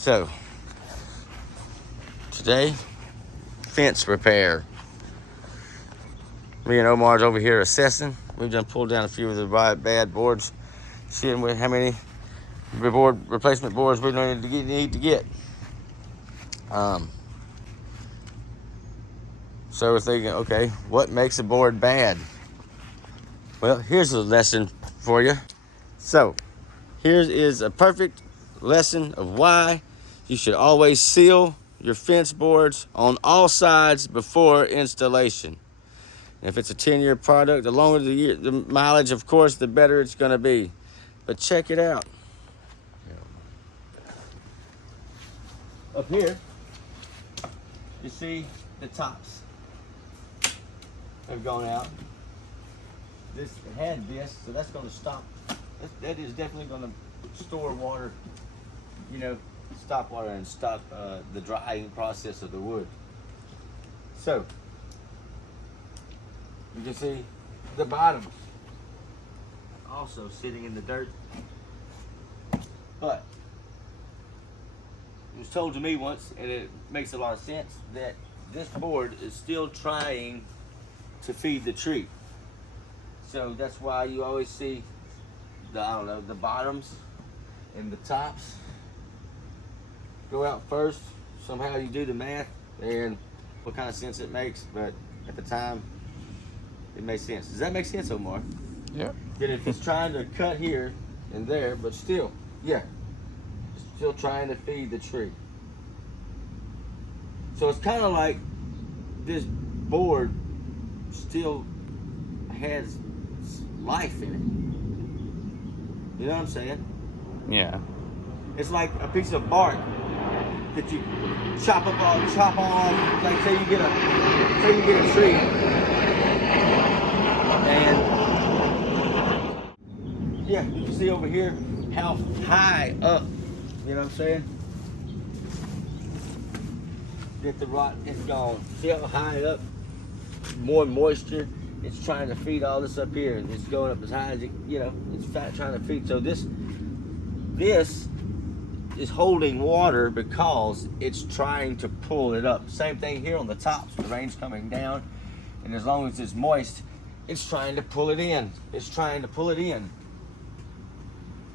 So, today, fence repair. Me and Omar's over here assessing. We've done pulled down a few of the bad boards, seeing how many replacement boards we need to get. So we're thinking, okay, what makes a board bad? Well, here's a lesson for you. So, here is a perfect lesson of why you should always seal your fence boards on all sides before installation. If it's a 10-year product, the longer the mileage, of course, the better it's going to be. But check it out. Up here, you see the tops have gone out. This had this, so that's going to stop. That is definitely going to store water, stop water and stop the drying process of the wood. So, you can see the bottoms also sitting in the dirt. But it was told to me once, and it makes a lot of sense, that this board is still trying to feed the tree. So that's why you always see the bottoms and the tops go out first. Somehow you do the math and what kind of sense it makes, but at the time it makes sense. Does that make sense, Omar? Yeah. That if it's trying to cut here and there, but still, yeah, still trying to feed the tree. So it's kind of like this board still has life in it. You know what I'm saying? Yeah. It's like a piece of bark that you chop off. Like say you get a tree, and yeah, you can see over here how high up. You know what I'm saying? That the rot is gone. See how high up? More moisture. It's trying to feed all this up here. It's going up as high as it's trying to feed. So this is holding water because it's trying to pull it up. Same thing here on the tops. The rain's coming down, and as long as it's moist, it's trying to pull it in. It's trying to pull it in.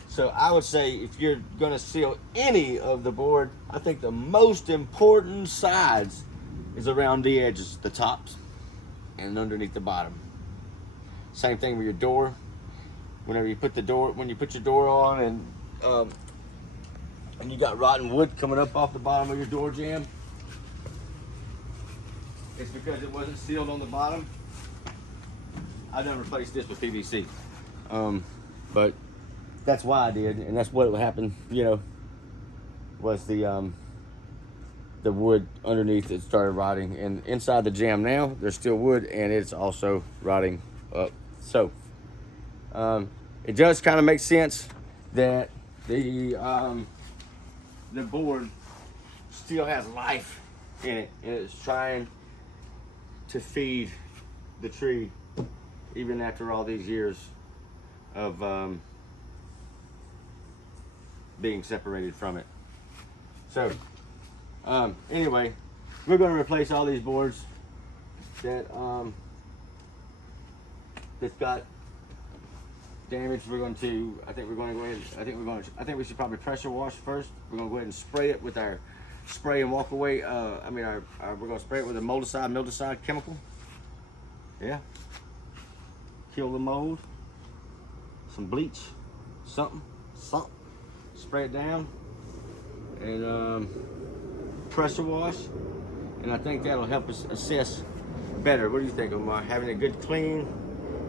So I would say if you're gonna seal any of the board, I think the most important sides is around the edges, the tops, and underneath the bottom. Same thing with your door. When you put your door on and you got rotten wood coming up off the bottom of your door jamb, it's because it wasn't sealed on the bottom. I done replaced this with PVC, but that's why I did, and that's what happened. Was the wood underneath it started rotting, and inside the jamb now there's still wood, and it's also rotting up. So it does kind of make sense that the board still has life in it, and it's trying to feed the tree even after all these years of being separated from it. So anyway, we're going to replace all these boards that's got damage. I think we should probably pressure wash first. We're going to go ahead and spray it with our spray and walk away. We're going to spray it with a mildicide chemical. Yeah. Kill the mold. Some bleach. Something. Spray it down. And pressure wash. And I think that'll help us assess better. What do you think, Omar? Having a good clean,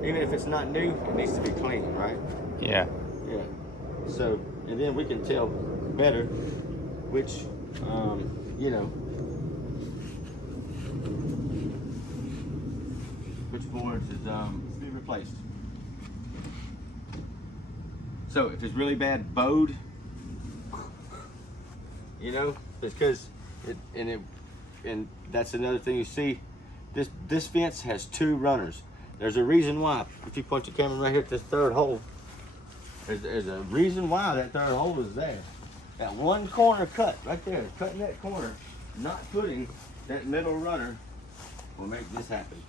even if it's not new, it needs to be clean, right? Yeah. Yeah. So, and then we can tell better which, which boards is to be replaced. So, if it's really bad bowed, because and that's another thing you see. This fence has 2 runners. There's a reason why. If you point your camera right here at this third hole, there's a reason why that third hole is there. That one corner cut right there, cutting that corner, not putting that middle runner will make this happen.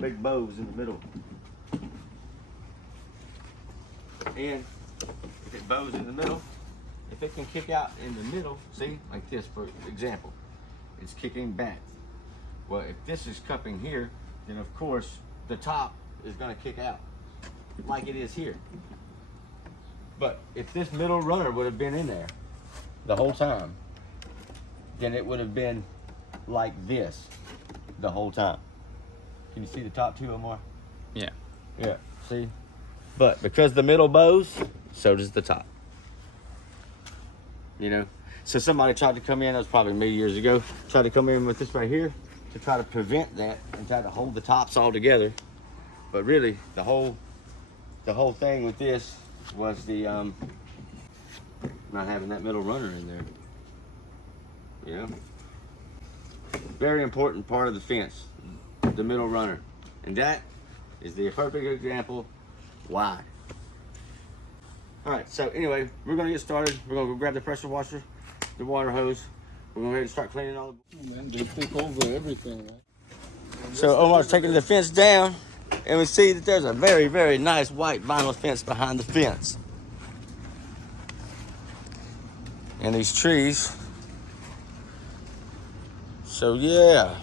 Big bows in the middle. And if it bows in the middle, if it can kick out in the middle, see, like this for example, it's kicking back. Well, if this is cupping here, then of course the top is gonna kick out like it is here. But if this middle runner would have been in there the whole time, then it would have been like this the whole time. Can you see the top two, Omar? Yeah. Yeah, see? But because the middle bows, so does the top. You know? So somebody tried to come in, that was probably me years ago, tried to come in with this right here to try to prevent that and try to hold the tops all together. But really, the whole thing with this was the not having that middle runner in there. You know? Very important part of the fence, the middle runner. And that is the perfect example why. All right, so anyway, we're gonna get started. We're gonna go grab the pressure washer, the water hose. We're gonna go ahead and start cleaning all the... Man, they take over everything, right? So Omar's taking the fence down, and we see that there's a very, very nice white vinyl fence behind the fence. And these trees. So yeah.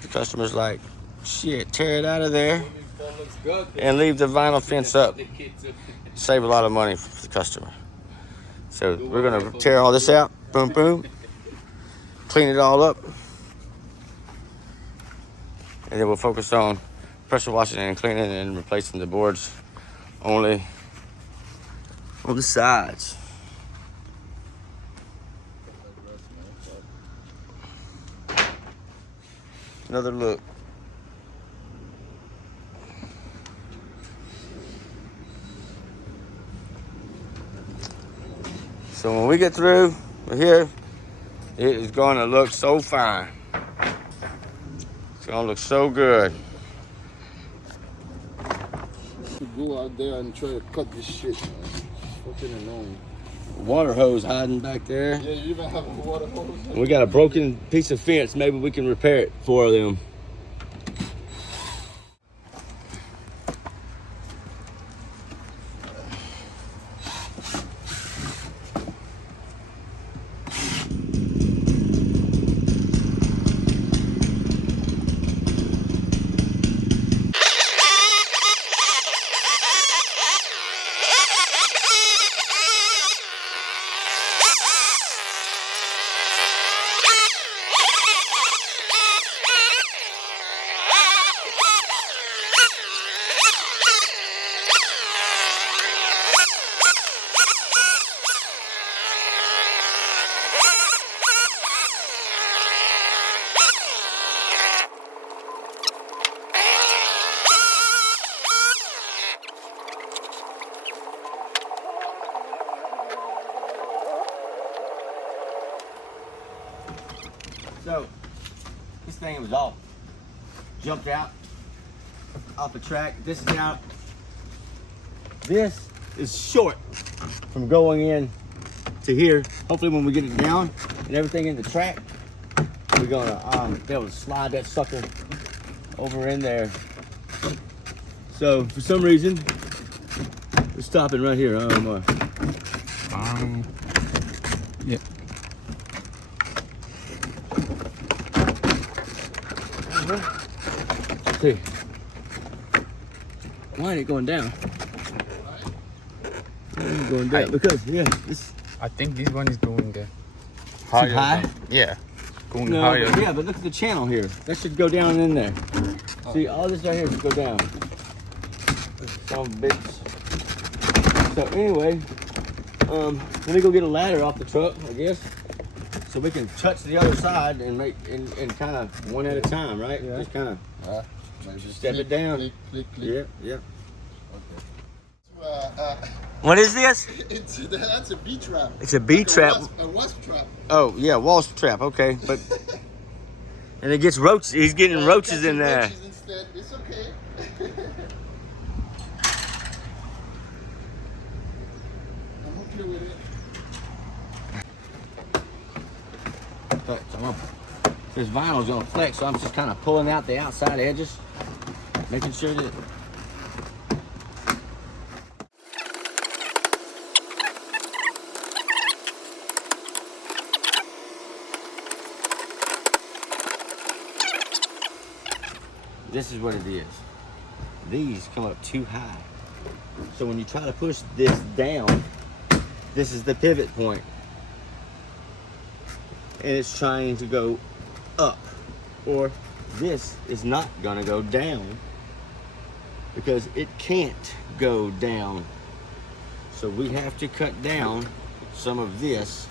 The customer's like, shit, tear it out of there and leave the vinyl fence up. Save a lot of money for the customer. So we're gonna tear all this out, boom, boom, clean it all up, and then we'll focus on pressure washing and cleaning and replacing the boards only on the sides. Another look. So when we get through here, it is going to look so fine. It's going to look so good. To go out there and try to cut this shit, man. It's fucking annoying. Water hose hiding back there. Yeah, you even have a water hose. We got a broken piece of fence. Maybe we can repair it for them. So, this thing was off. Jumped out off the track. This is out. This is short from going in to here. Hopefully when we get it down and everything in the track, we're gonna be able to slide that sucker over in there. So for some reason, we're stopping right here. Yeah. See, why ain't it going down? Why ain't it going down? Because this. I think this one is going Higher high? Yeah, going No, higher. but but look at the channel here. That should go down in there. See, all this right here should go down. Some bits. So anyway, let me go get a ladder off the truck, I guess, so we can touch the other side and make and kind of one at a time, right? Yeah. Just kind of Just step it down. Click, click, click. Yeah, yeah. Okay. What is this? That's a bee trap. It's a bee trap. A wasp trap. Oh yeah, wasp trap. Okay, but and it gets roaches. He's getting roaches in there. Roaches instead. It's okay. But this vinyl is gonna flex, so I'm just kind of pulling out the outside edges, making sure that this is what it is. These come up too high. So when you try to push this down, this is the pivot point. And it's trying to go up. Or this is not gonna go down because it can't go down. So we have to cut down some of this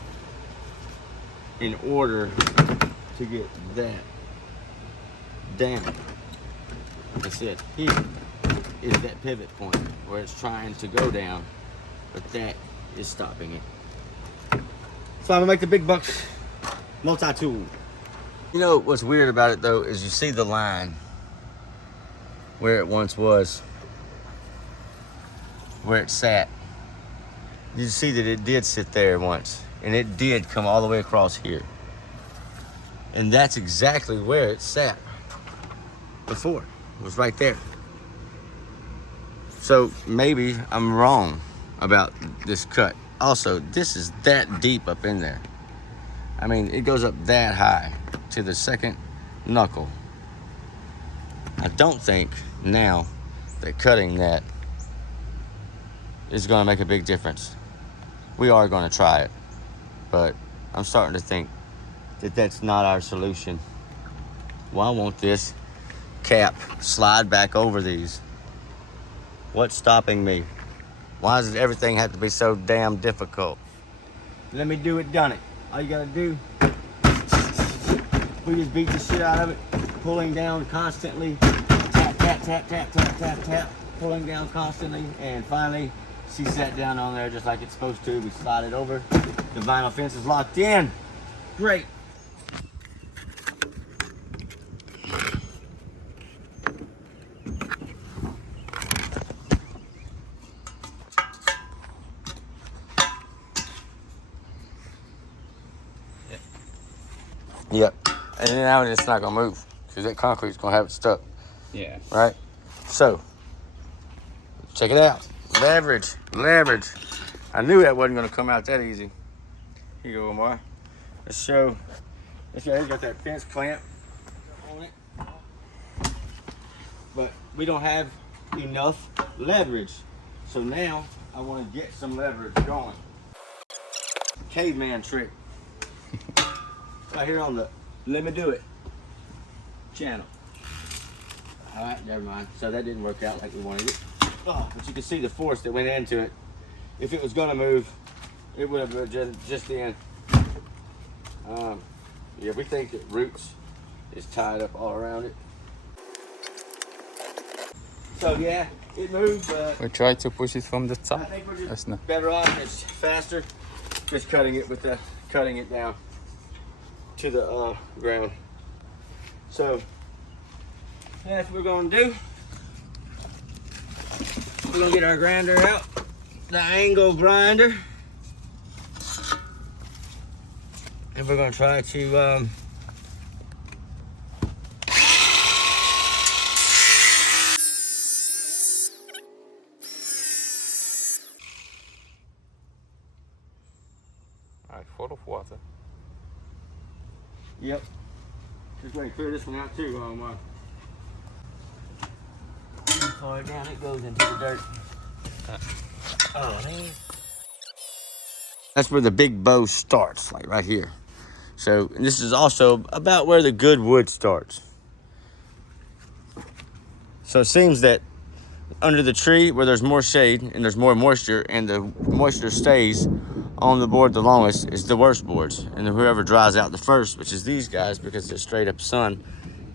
in order to get that down. Like I said, here is that pivot point where it's trying to go down, but that is stopping it. So I'm gonna make the big bucks multi-tool. You know what's weird about it though is you see the line where it once was, where it sat. You see that it did sit there once, and it did come all the way across here. And that's exactly where it sat before. It was right there. So maybe I'm wrong about this cut. Also, this is that deep up in there. I mean, it goes up that high to the second knuckle. I don't think now that cutting that is gonna make a big difference. We are gonna try it, but I'm starting to think that that's not our solution. Why won't this cap slide back over these? What's stopping me? Why does everything have to be so damn difficult? Let me do it, done it. All you gotta do, we just beat the shit out of it, pulling down constantly, tap, tap, tap, tap, tap, tap, tap, pulling down constantly, and finally she sat down on there just like it's supposed to. We slide it over. The vinyl fence is locked in. Great. Yep. And now it's not gonna move because that concrete's gonna have it stuck. Yeah. Right? So, check it out. Leverage, leverage. I knew that wasn't gonna come out that easy. Here you go, Omar. Let's show. He's got that fence clamp on it. But we don't have enough leverage. So now I wanna get some leverage going. Caveman trick. Right here on the Let Me Do It channel. All right, never mind. So that didn't work out like we wanted it. Oh, but you can see the force that went into it. If it was gonna move, it would have just in. Yeah, we think that roots is tied up all around it. So yeah, it moved, but We try to push it from the I top. think we're That's just not. better off. It's faster. Just cutting it down to the ground. So that's what we're gonna do. We're gonna get our grinder out, the angle grinder, and we're gonna try to Alright, full of water. yep. Just going to clear this one out too, far down it goes into the dirt. Oh man. That's where the big bow starts, like right here. So this is also about where the good wood starts. So it seems that under the tree where there's more shade and there's more moisture and the moisture stays on the board the longest is the worst boards. And then whoever dries out the first, which is these guys because they're straight up sun,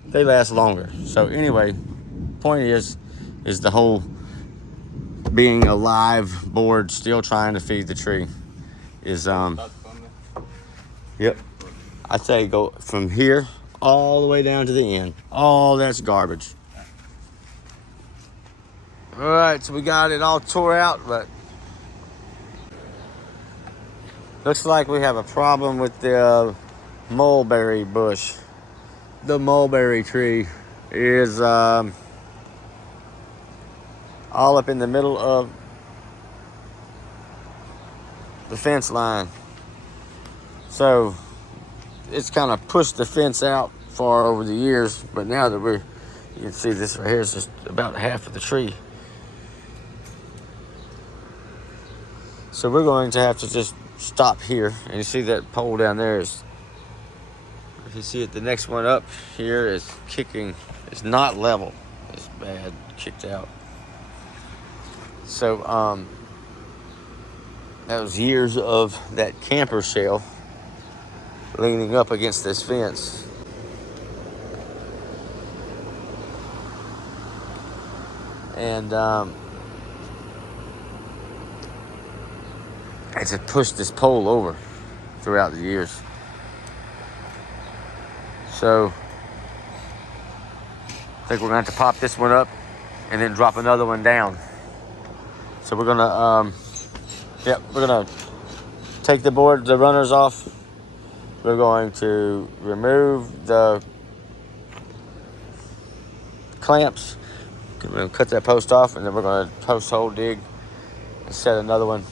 they last longer. So anyway, point is the whole being a live board still trying to feed the tree is yep. I say go from here all the way down to the end. All that's garbage. All right, so we got it all tore out, but looks like we have a problem with the mulberry bush. The mulberry tree is all up in the middle of the fence line. So it's kind of pushed the fence out far over the years, but now that you can see this right here is just about half of the tree. So we're going to have to just stop here. And you see that pole down there is, if you see it, the next one up here is kicking. It's not level. It's bad, kicked out. So that was years of that camper shell leaning up against this fence. And it's just pushed this pole over throughout the years. So I think we're gonna have to pop this one up and then drop another one down. So we're gonna we're gonna take the runners off. We're going to remove the clamps. We're gonna cut that post off, and then we're gonna post hole dig and set another one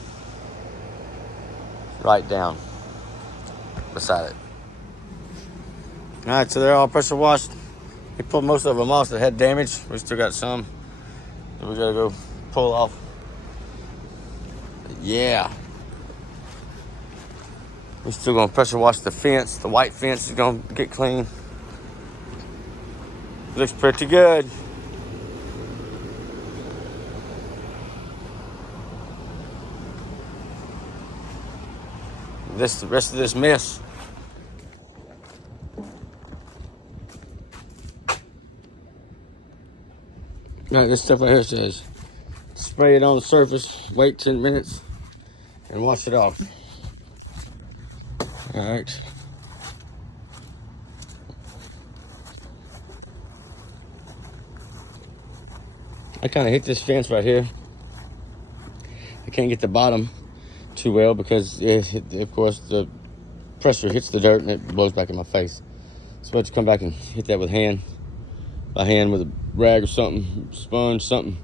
right down beside it. All right, so they're all pressure washed. We pulled most of them off that had damage. We still got some that we gotta go pull off. But yeah. We're still gonna pressure wash the fence. The white fence is gonna get clean. Looks pretty good. The rest of this mess. Now this stuff right here says spray it on the surface, wait 10 minutes, and wash it off. All right. I kind of hit this fence right here. I can't get the bottom too well because, of course, the pressure hits the dirt and it blows back in my face. So I have to come back and hit that by hand with a rag or something, sponge, something.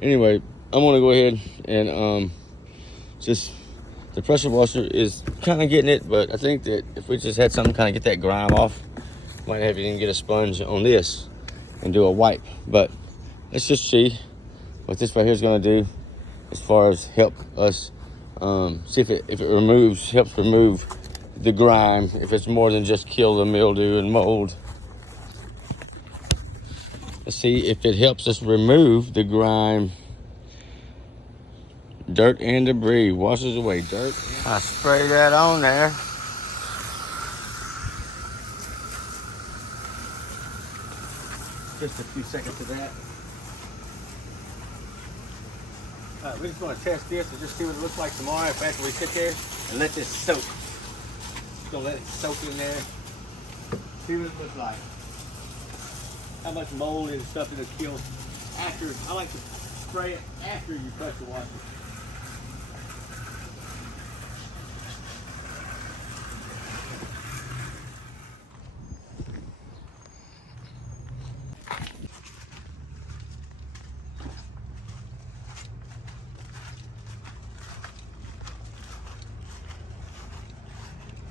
Anyway, I'm gonna go ahead and just, the pressure washer is kind of getting it, but I think that if we just had something kind of get that grime off, might have to even get a sponge on this and do a wipe. But let's just see what this right here is gonna do as far as help us see if it helps remove the grime, if it's more than just kill the mildew and mold. Let's see if it helps us remove the grime. Dirt and debris, washes away dirt. I spray that on there. Just a few seconds of that. All right, we just want to test this and just see what it looks like tomorrow after we sit there and let this soak. Just gonna let it soak in there. See what it looks like. How much mold and stuff it'll kill after. I like to spray it after you pressure wash it.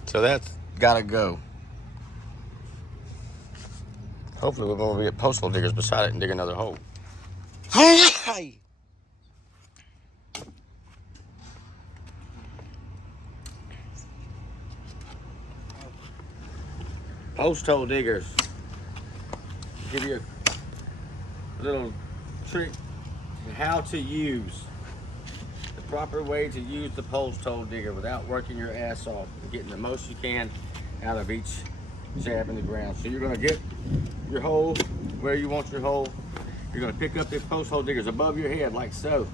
So that's gotta go. Hopefully we're gonna get post hole diggers beside it and dig another hole. Post hole diggers. Give you a little trick on how to use the proper way to use the post hole digger without working your ass off and getting the most you can out of each jab in the ground. So you're gonna get your hole where you want your hole. You're gonna pick up the post hole diggers above your head like so.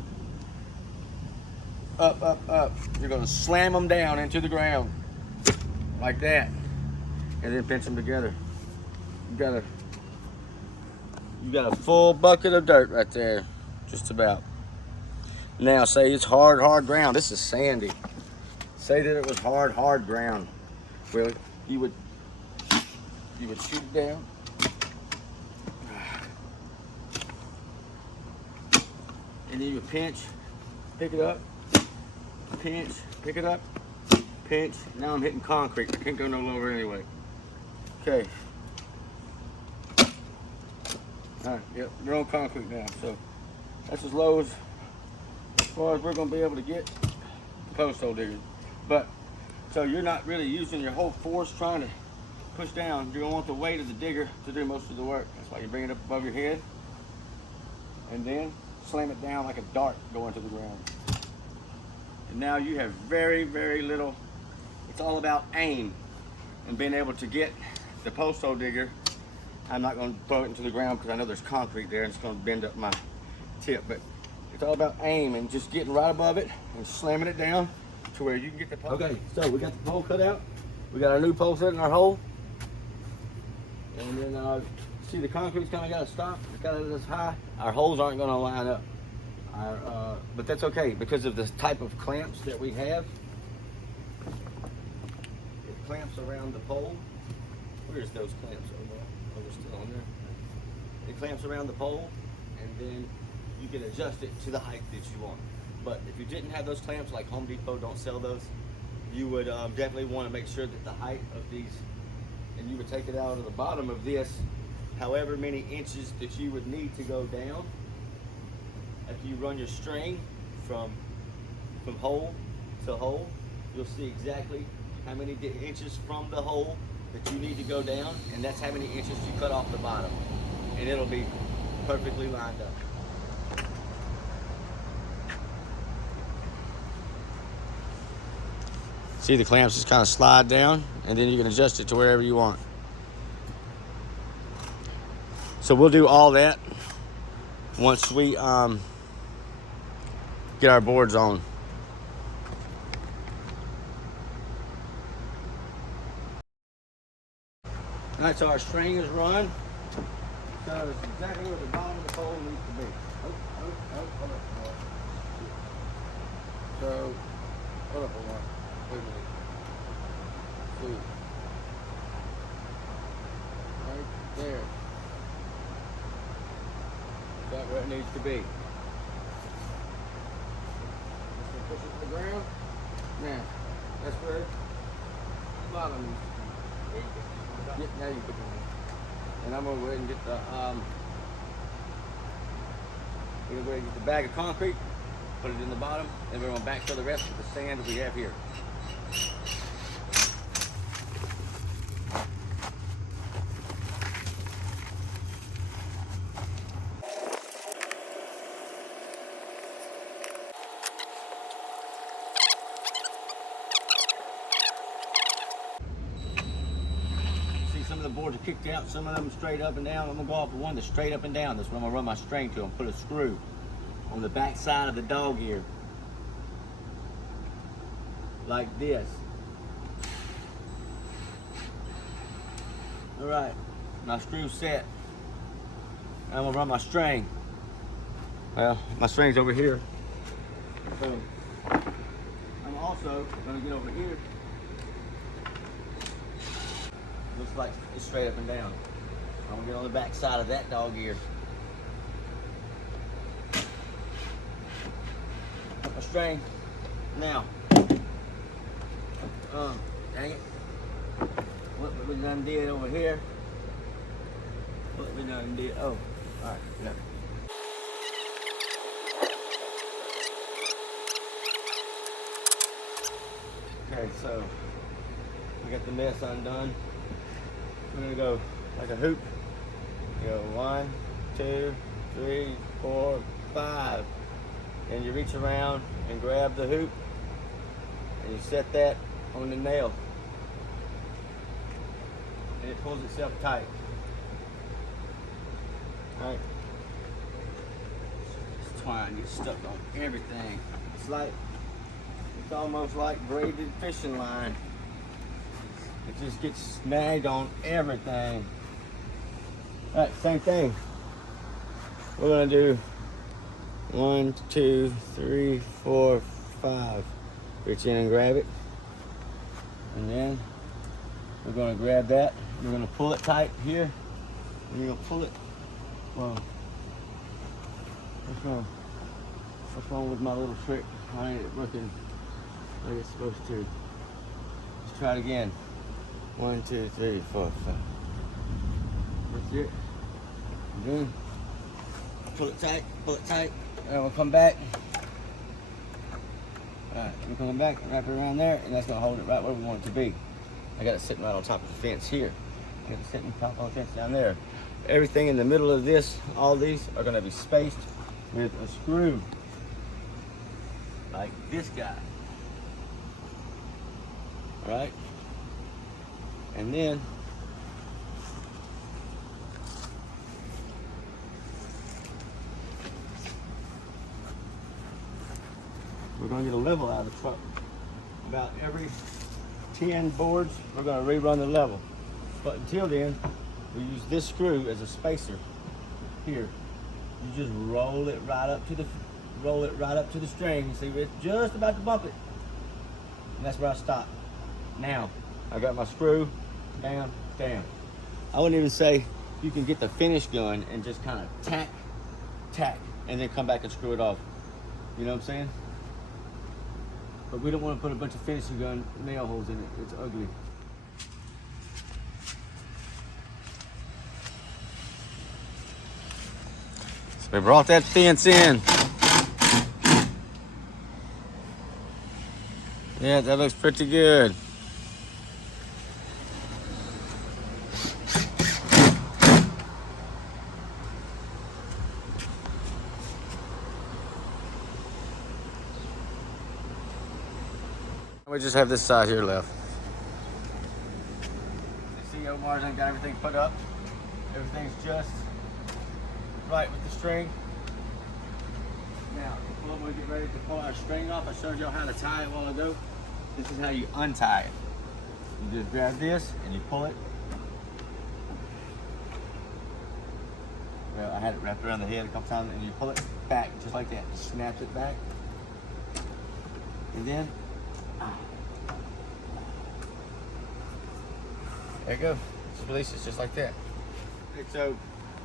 Up, up, up. You're gonna slam them down into the ground like that, and then pinch them together. You got a full bucket of dirt right there, just about. Now say it's hard ground. This is sandy. Say that it was hard ground. Well, you would you would shoot it down. And then you would pinch, pick it up, pinch, pick it up, pinch. Now I'm hitting concrete. I can't go no lower anyway. Okay. All right, yep, you're on concrete now. So that's as low as far as we're gonna be able to get the post hole digger. But, so you're not really using your whole force trying to push down. You're gonna want the weight of the digger to do most of the work. That's why you bring it up above your head and then slam it down like a dart going to the ground. And now you have very, very little, it's all about aim and being able to get the post hole digger. I'm not gonna throw it into the ground because I know there's concrete there and it's gonna bend up my tip, but it's all about aim and just getting right above it and slamming it down to where you can get the pole. Okay, so we got the pole cut out. We got our new pole set in our hole. And then see the concrete's kind of got to stop. It's got it this high. Our holes aren't going to line up. But that's okay because of the type of clamps that we have. It clamps around the pole. Where's those clamps over there? Oh, they're still on there. It clamps around the pole, and then you can adjust it to the height that you want. But if you didn't have those clamps, like Home Depot don't sell those, you would definitely want to make sure that the height of these, and you would take it out of the bottom of this, however many inches that you would need to go down. After you run your string from hole to hole, you'll see exactly how many inches from the hole that you need to go down, and that's how many inches you cut off the bottom, and it'll be perfectly lined up. See, the clamps just kind of slide down, and then you can adjust it to wherever you want. So we'll do all that once we get our boards on. All right, so our string is run. So it's exactly where the bottom of the pole needs to be. Hold up. So, hold up a while. Wait a minute. See. Right there. That's where it needs to be. Push it to the ground. Now, that's where the bottom needs to be. Yeah, now you put it in. And I'm gonna go ahead and get the we're gonna go ahead and get the bag of concrete, put it in the bottom, and we're gonna backfill the rest with the sand that we have here. Some of the boards are kicked out, some of them straight up and down. I'm gonna go off the one that's straight up and down. That's what I'm gonna run my string to and put a screw on the back side of the dog ear. Like this. All right, my screw's set. I'm gonna run my string. Well, my string's over here. So I'm also gonna get over here. Looks like it's straight up and down. I'm gonna get on the back side of that dog ear. Cut my string. Now, dang it. What we done did over here. What we done did, oh, all right, yeah. Okay, so we got the mess undone. We're gonna go like a hoop. You go 1, 2, 3, 4, 5. And you reach around and grab the hoop and you set that on the nail. And it pulls itself tight. Alright. This twine gets stuck on everything. It's almost like braided fishing line. It just gets snagged on everything. All right, same thing. We're gonna do 1, 2, 3, 4, 5. Reach in and grab it. And then We're gonna grab that. We're gonna pull it tight here. And you're gonna pull it. Well, what's wrong with my little trick? I ain't working like it's supposed to. Let's try it again. 1, 2, 3, 4, 5. That's it. Then pull it tight, and we'll come back. Alright, we're coming back, wrap it around there, and that's gonna hold it right where we want it to be. I got it sitting right on top of the fence here. I got it sitting on top of the fence down there. Everything in the middle of this, all these are gonna be spaced with a screw. Like this guy. Alright? And then we're going to get a level out of the truck. About every 10 boards, we're going to rerun the level. But until then, we use this screw as a spacer here. You just roll it right up to the string. See, it's just about to bump it. And that's where I stop. Now, I got my screw down. I wouldn't even say you can get the finish gun and just kind of tack, and then come back and screw it off. You know what I'm saying? But we don't want to put a bunch of finishing gun nail holes in it. It's ugly. So we brought that fence in. Yeah, that looks pretty good. We just have this side here left. You see, Omar's ain't got everything put up. Everything's just right with the string. Now, before we get ready to pull our string off, I showed y'all how to tie it a while ago. This is how you untie it. You just grab this and you pull it. Well, I had it wrapped around the head a couple times, and you pull it back just like that. Snaps it back. And then there you go. Just release it just like that. Okay, so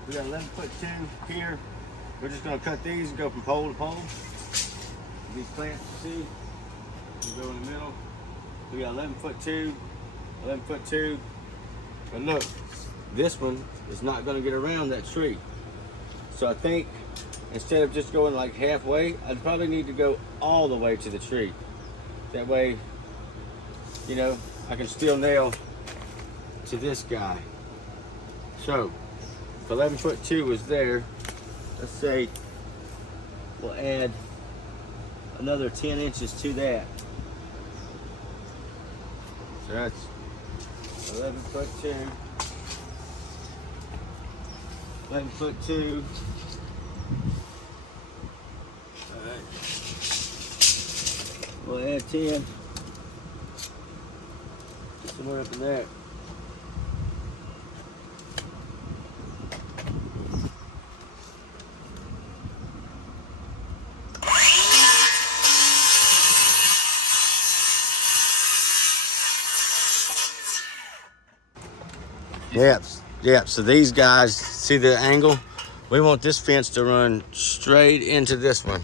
we got 11'2" here. We're just gonna cut these and go from pole to pole. These clamps, you see, we go in the middle. We got 11'2". But look, this one is not gonna get around that tree. So I think instead of just going like halfway, I'd probably need to go all the way to the tree. That way, you know, I can still nail to this guy. So if 11'2" was there, let's say we'll add another 10 inches to that. So that's 11'2". 11'2". All right. We'll add 10. Somewhere up in there. Yep. So these guys, see the angle? We want this fence to run straight into this one.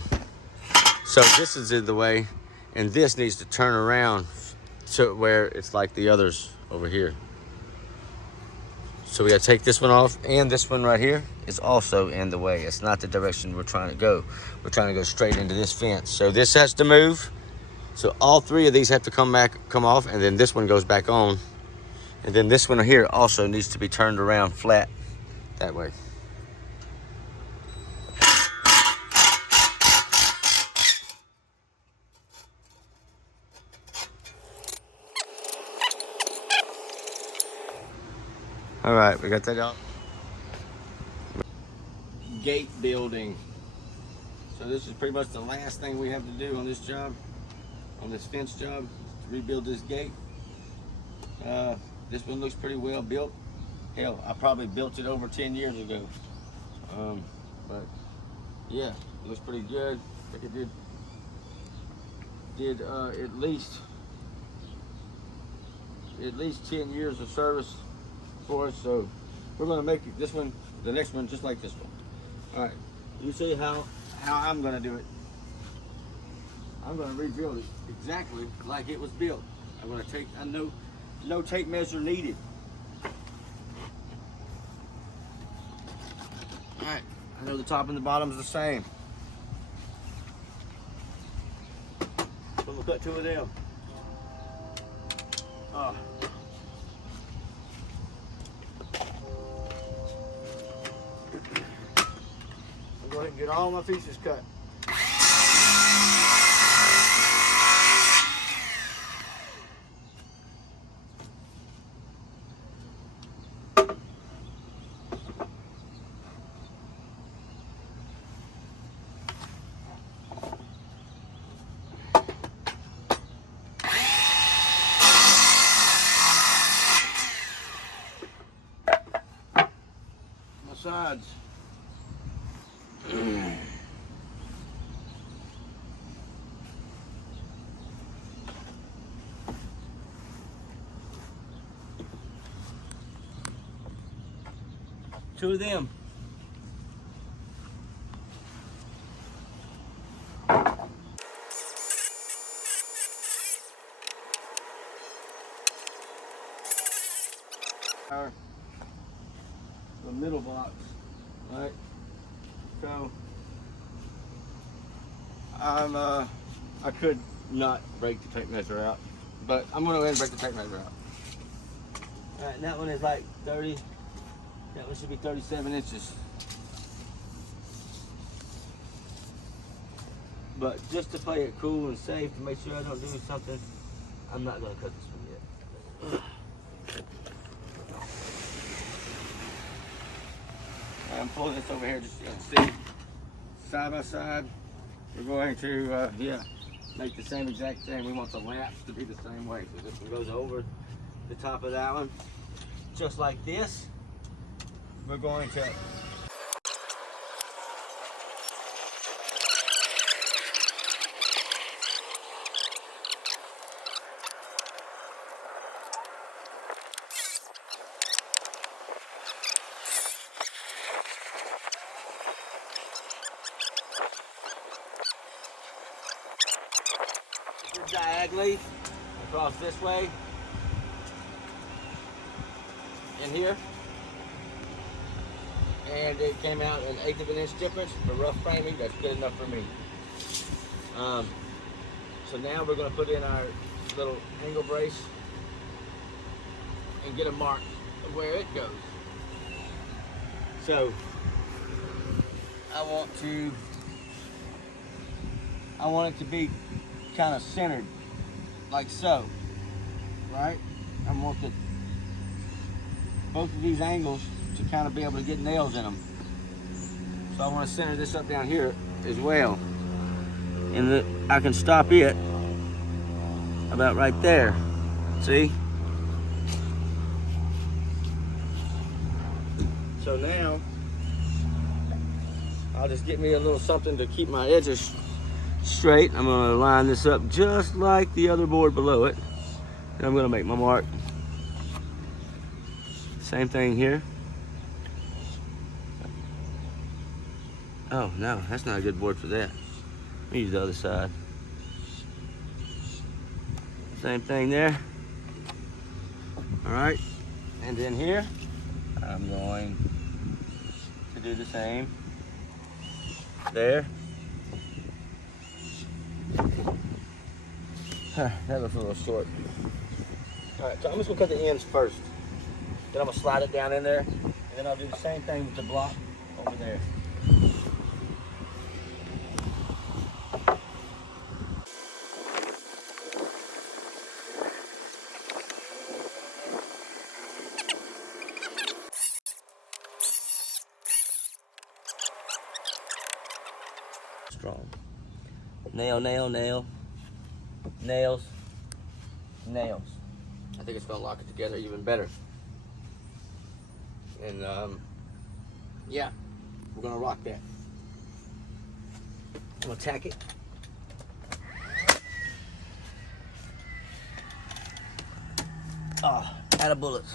So this is in the way, and this needs to turn around to where it's like the others over here. So we gotta take this one off, and this one right here is also in the way. It's not the direction we're trying to go. We're trying to go straight into this fence. So this has to move. So all three of these have to come off, and then this one goes back on. And then this one here also needs to be turned around flat that way. All right, we got that out. Gate building. So this is pretty much the last thing we have to do on this job, on this fence job, to rebuild this gate. This one looks pretty well built. Hell, I probably built it over 10 years ago. But yeah, it looks pretty good. I think it did at least at least 10 years of service for us. So we're gonna make this one, the next one, just like this one. All right, you see how I'm gonna do it. I'm gonna rebuild it exactly like it was built. I'm gonna take, no tape measure needed. All right, I know the top and the bottom is the same. So I'm gonna cut 2 of them. I'm gonna go ahead and get all my pieces cut. Sides. Two of them. The middle box. Right, so I could not break the tape measure out, but I'm gonna go ahead and break the tape measure out. All right, and that one is like 30. That one should be 37 inches. But just to play it cool and safe, to make sure I don't do something, I'm not gonna cut this one yet. I'm pulling this over here just so you can see side by side. We're going to make the same exact thing. We want the laps to be the same way. So this one goes over the top of that one, just like this. We're going to diagonally across this way and here, and it came out an 1/8 of an inch difference for rough framing. That's good enough for me. So now we're going to put in our little angle brace and get a mark of where it goes. So I want it to be kind of centered, like so, right? I want both of these angles to kind of be able to get nails in them. So I want to center this up down here as well. And I can stop it about right there, see? So now, I'll just get me a little something to keep my edges straight. I'm going to line this up just like the other board below it. And I'm going to make my mark. Same thing here. Oh no, that's not a good board for that. Let me use the other side. Same thing there. All right, and then here, I'm going to do the same there. That looks a little short. All right, so I'm just gonna cut the ends first. Then I'm gonna slide it down in there, and then I'll do the same thing with the block over there. Strong. Nail, nail, nail. Nails, nails. I think it's gonna lock it together even better. And yeah, we're gonna rock that. I'm gonna tack it. Oh, out of bullets.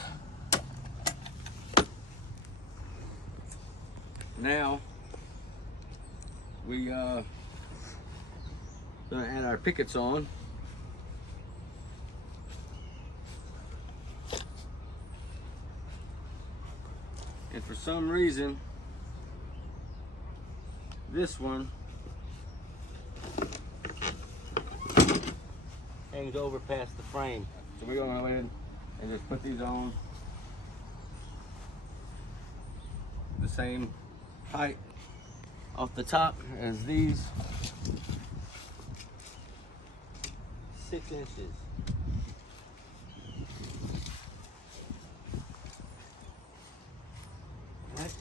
Now we gonna add our pickets on. And for some reason, this one hangs over past the frame. So we're gonna go ahead and just put these on the same height off the top as these. 6 inches. Right.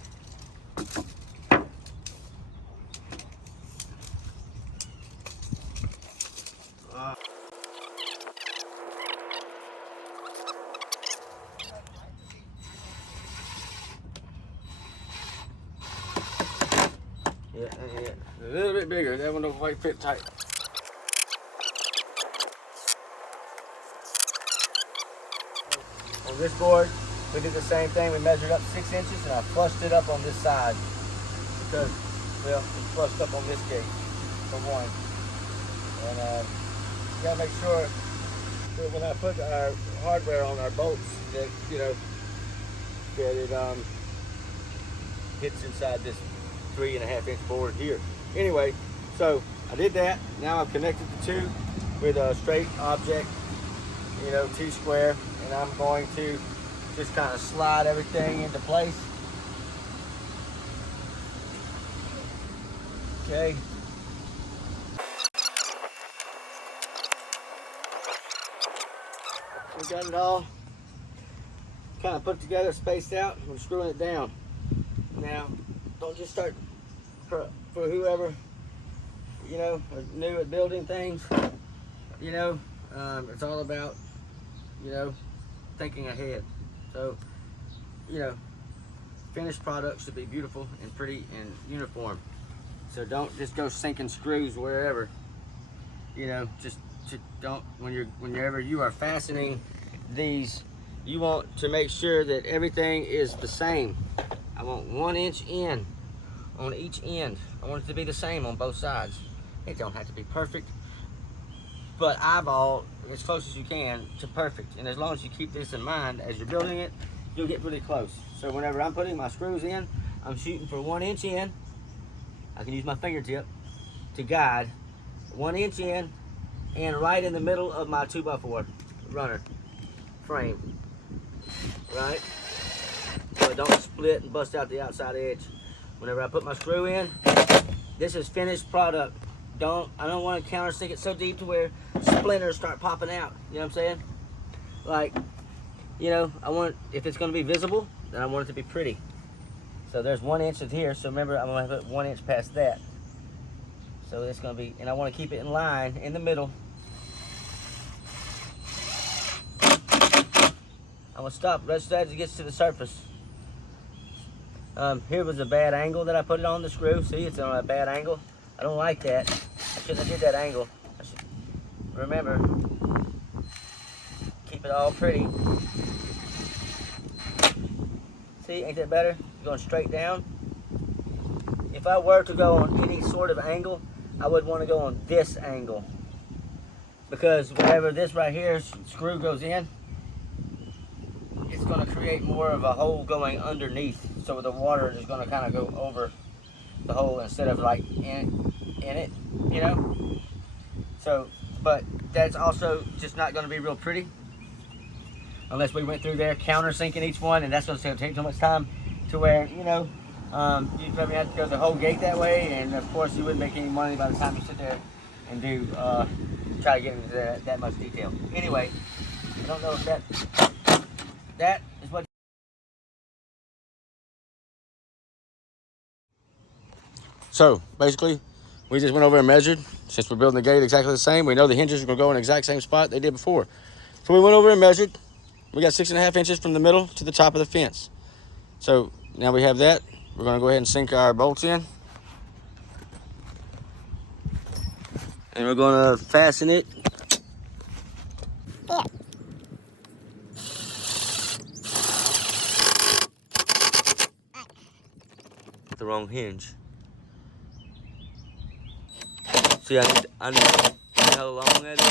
Yeah, a little bit bigger. That one don't quite fit tight. On this board, we did the same thing. We measured up 6 inches and I flushed it up on this side because, well, it's flushed up on this gate for one. And you gotta make sure that when I put our hardware on our bolts, that that it hits inside this 3.5 inch board here. Anyway, so I did that. Now I've connected the two with a straight object, T-square, and I'm going to just kind of slide everything into place. Okay. We got it all kind of put together, spaced out. We're screwing it down. Now, don't just start for whoever, are new at building things. It's all about, thinking ahead. So, finished product should be beautiful and pretty and uniform. So don't just go sinking screws wherever. Don't whenever you are fastening these, you want to make sure that everything is the same. I want 1 inch in on each end. I want it to be the same on both sides. It don't have to be perfect, but eyeball as close as you can to perfect. And as long as you keep this in mind as you're building it, you'll get really close. So whenever I'm putting my screws in, I'm shooting for 1 inch in. I can use my fingertip to guide 1 inch in and right in the middle of my 2x4 runner frame, right? So it don't split and bust out the outside edge. Whenever I put my screw in, this is finished product. I don't want to countersink it so deep to where splinters start popping out. You know what I'm saying? Like, I want, if it's going to be visible, then I want it to be pretty. So there's 1 inch of here. So remember, I'm going to put 1 inch past that. So it's going to be, and I want to keep it in line in the middle. I'm going to stop right as it gets to the surface. Here was a bad angle that I put it on the screw. See, it's on a bad angle. I don't like that. I shouldn't have did that angle. I should remember, keep it all pretty. See, ain't that better? Going straight down. If I were to go on any sort of angle, I would want to go on this angle, because whenever this right here screw goes in, it's going to create more of a hole going underneath, so the water is going to kind of go over the hole instead of like in it, So, but that's also just not going to be real pretty unless we went through there countersinking each one, and that's going to take too much time to where, you'd probably have to go the whole gate that way, and of course you wouldn't make any money by the time you sit there and do, try to get into that much detail. Anyway, I don't know if that is what. So basically, we just went over and measured. Since we're building the gate exactly the same, we know the hinges are gonna go in the exact same spot they did before. So we went over and measured. We got 6.5 inches from the middle to the top of the fence. So now we have that. We're gonna go ahead and sink our bolts in. And we're gonna fasten it. wrong hinge. See, I need see how long that is?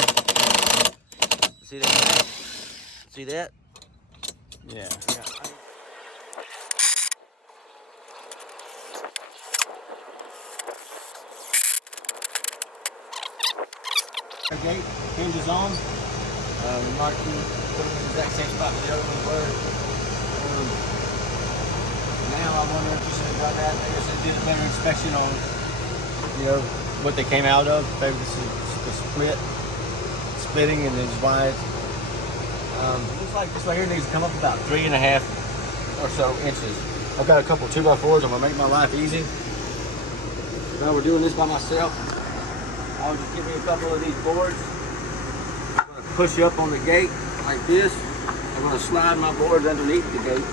See that? See that? Yeah. Our gate hinges on. We marked them, put them in the exact same spot where the other ones were. Now I wonder if we should have done that. Maybe I should have did a better inspection on, what they came out of. Maybe this is the splitting, and then just why it's. Looks like this right here needs to come up about 3.5 or so inches. I've got a couple 2x4s. I'm gonna make my life easy. Now we're doing this by myself. I'll just give me a couple of these boards. I'm going to push you up on the gate like this. I'm going to slide my boards underneath the gate.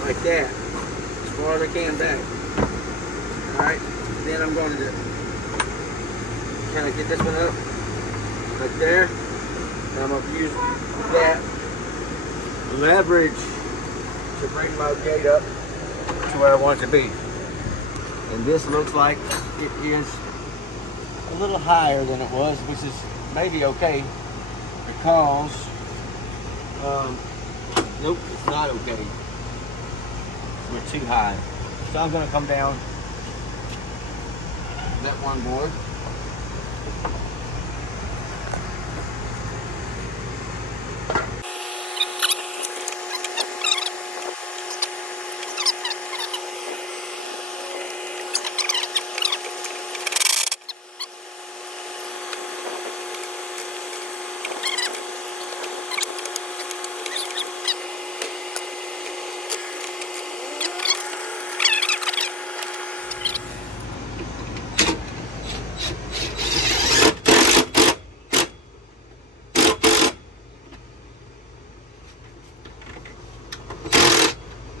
Like that. As far as I can back. Alright. Then I'm going to kind of get this one up. Like there. And I'm going to use that leverage to bring my gate up to where I want it to be. And this looks like it is a little higher than it was, which is maybe okay because, nope, it's not okay. We're too high. So I'm gonna come down that one board.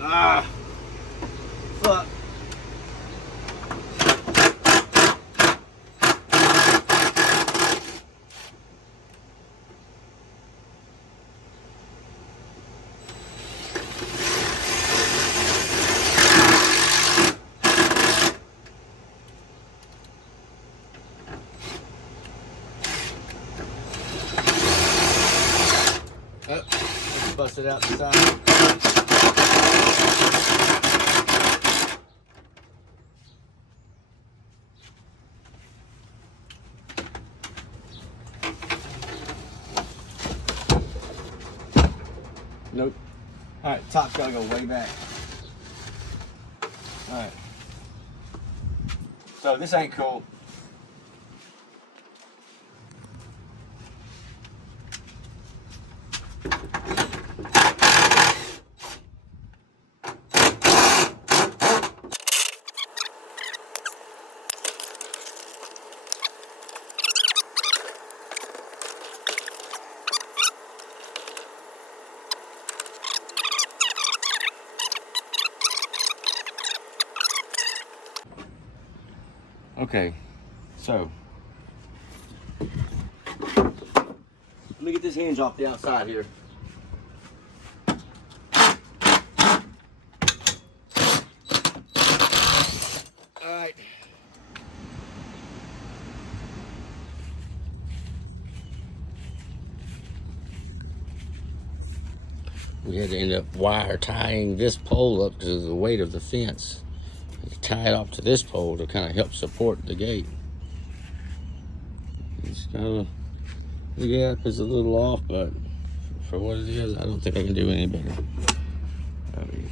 Ah, fuck. Oh, let's bust it out the side. Nope. Alright, top's gotta go way back. Alright. So this ain't cool. Okay, so let me get this hinge off the outside here. All right. We had to end up wire tying this pole up because of the weight of the fence. Tie it off to this pole to kind of help support the gate. It's kind of, the gap is a little off, but for what it is, I don't think I can do any better. I mean,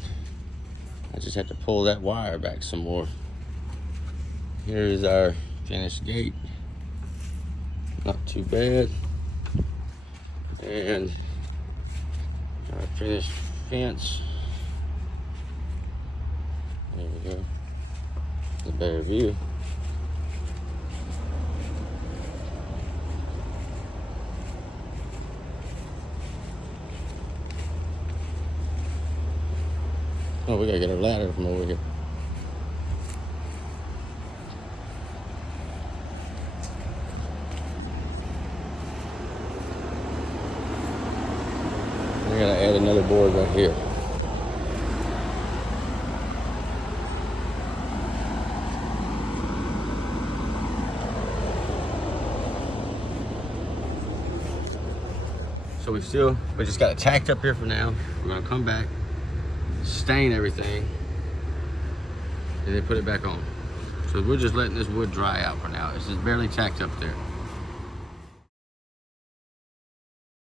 I just have to pull that wire back some more. Here is our finished gate. Not too bad. And our finished fence. There we go. A better view. Oh, we gotta get our ladder from over here. We gotta add another board right here. So we just got it tacked up here for now. We're gonna come back, stain everything, and then put it back on. So we're just letting this wood dry out for now. It's just barely tacked up there.